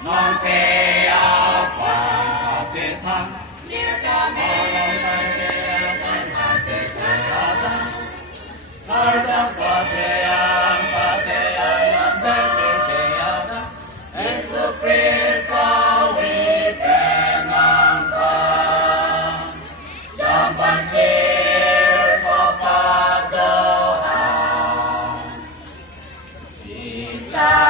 non te a fa te tham Narda Pateam Pateam Pateam Jesu Christo wipenang pa Jamban tir papadoan Isa